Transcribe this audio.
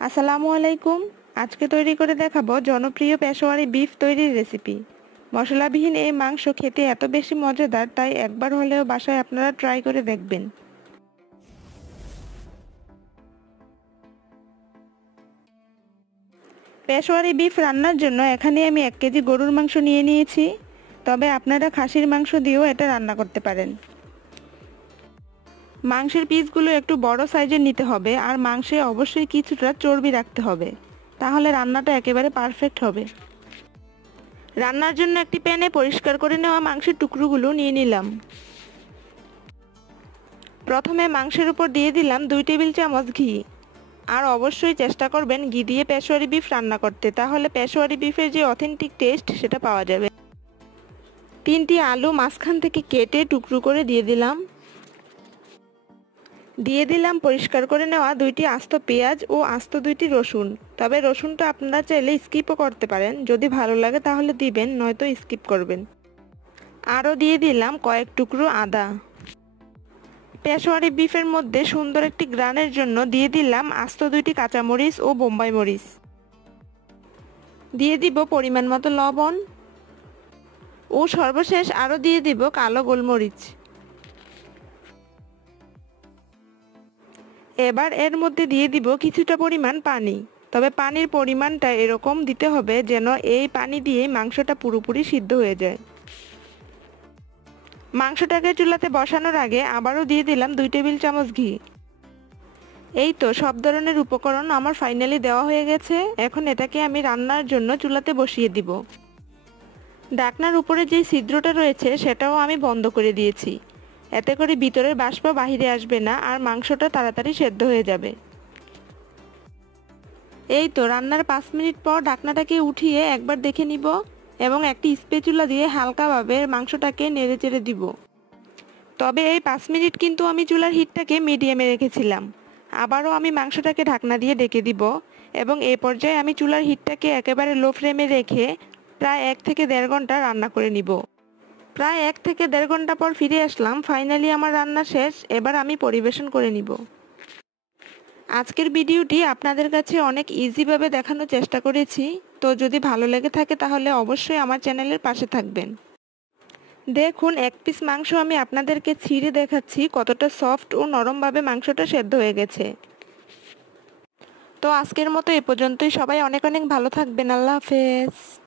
আসসালামু আলাইকুম। আজকে তৈরি করে দেখাবো জনপ্রিয় পেশোয়ারি বিফ তৈরির রেসিপি। মশলাবিহীন এই মাংস খেতে এত বেশি মজাদার, তাই একবার হলেও বাসায় আপনারা ট্রাই করে দেখবেন। পেশোয়ারি বিফ রান্নার জন্য এখানে আমি 1 কেজি গরুর মাংস নিয়ে নিয়েছি, তবে আপনারা খাসির মাংস দিয়েও এটা রান্না করতে পারেন। মাংসের পিসগুলো একটু বড় সাইজের নিতে হবে, আর মাংসে অবশ্যই কিছুটা চর্বি রাখতে হবে, তাহলে রান্নাটা একেবারে পারফেক্ট হবে। রান্নার জন্য একটি প্যানে পরিষ্কার করে নেওয়া মাংসের টুকরোগুলো নিয়ে নিলাম। প্রথমে মাংসের উপর দিয়ে দিলাম 2 টেবিল চামচ ঘি। আর অবশ্যই চেষ্টা করবেন ঘি দিয়ে পেশোয়ারি বিফ রান্না করতে, তাহলে পেশোয়ারি বিফের যে অথেন্টিক টেস্ট সেটা পাওয়া যাবে। 3টি আলু মাঝখান থেকে কেটে টুকরো করে দিয়ে দিলাম। দিয়ে দিলাম পরিষ্কার করে নেওয়া 2টি আস্ত পেঁয়াজ ও আস্ত 2টি রসুন। তবে রসুনটা আপনারা চাইলে স্কিপও করতে পারেন, যদি ভালো লাগে তাহলে দিবেন, নয়তো স্কিপ করবেন। আরও দিয়ে দিলাম কয়েক টুকরো আদা। পেশোয়ারি বিফের মধ্যে সুন্দর একটি গ্রানের জন্য দিয়ে দিলাম আস্ত 2টি কাঁচামরিচ ও বোম্বাই মরিচ। দিয়ে দিব পরিমাণ মতো লবণ ও সর্বশেষ আরও দিয়ে দিব কালো গোলমরিচ। এবার এর মধ্যে দিয়ে দিব কিছুটা পরিমাণ পানি, তবে পানির পরিমাণটা এরকম দিতে হবে যেন এই পানি দিয়ে মাংসটা পুরোপুরি সিদ্ধ হয়ে যায়। মাংসটাকে চুলাতে বসানোর আগে আবারও দিয়ে দিলাম 2 টেবিল চামচ ঘি। এই তো সব ধরনের উপকরণ আমার ফাইনালি দেওয়া হয়ে গেছে। এখন এটাকে আমি রান্নার জন্য চুলাতে বসিয়ে দিব। ঢাকনার উপরে যে ছিদ্রটা রয়েছে সেটাও আমি বন্ধ করে দিয়েছি, এতে করে ভিতরের বাষ্প বাহিরে আসবে না আর মাংসটা তাড়াতাড়ি সেদ্ধ হয়ে যাবে। এই তো রান্নার 5 মিনিট পর ঢাকনাটাকে উঠিয়ে একবার দেখে নিব এবং একটি স্প্যাচুলা দিয়ে হালকাভাবে মাংসটাকে নেড়েচেড়ে দিব। তবে এই 5 মিনিট কিন্তু আমি চুলার হিটটাকে মিডিয়ামে রেখেছিলাম। আবারও আমি মাংসটাকে ঢাকনা দিয়ে ঢেকে দিব এবং এই পর্যায়ে আমি চুলার হিটটাকে একেবারে লো ফ্লেমে রেখে প্রায় 1 থেকে 1.5 ঘন্টা রান্না করে নিব। প্রায় 1 থেকে 1.5 ঘন্টা পর ফিরে আসলাম। ফাইনালি আমার রান্না শেষ, এবার আমি পরিবেশন করে নিব। আজকের ভিডিওটি আপনাদের কাছে অনেক ইজিভাবে দেখানোর চেষ্টা করেছি, তো যদি ভালো লেগে থাকে তাহলে অবশ্যই আমার চ্যানেলের পাশে থাকবেন। দেখুন, 1 পিস মাংস আমি আপনাদেরকে ছিঁড়ে দেখাচ্ছি কতটা সফট ও নরমভাবে মাংসটা সেদ্ধ হয়ে গেছে। তো আজকের মতো এ পর্যন্তই। সবাই অনেক অনেক ভালো থাকবেন। আল্লাহ হাফেজ।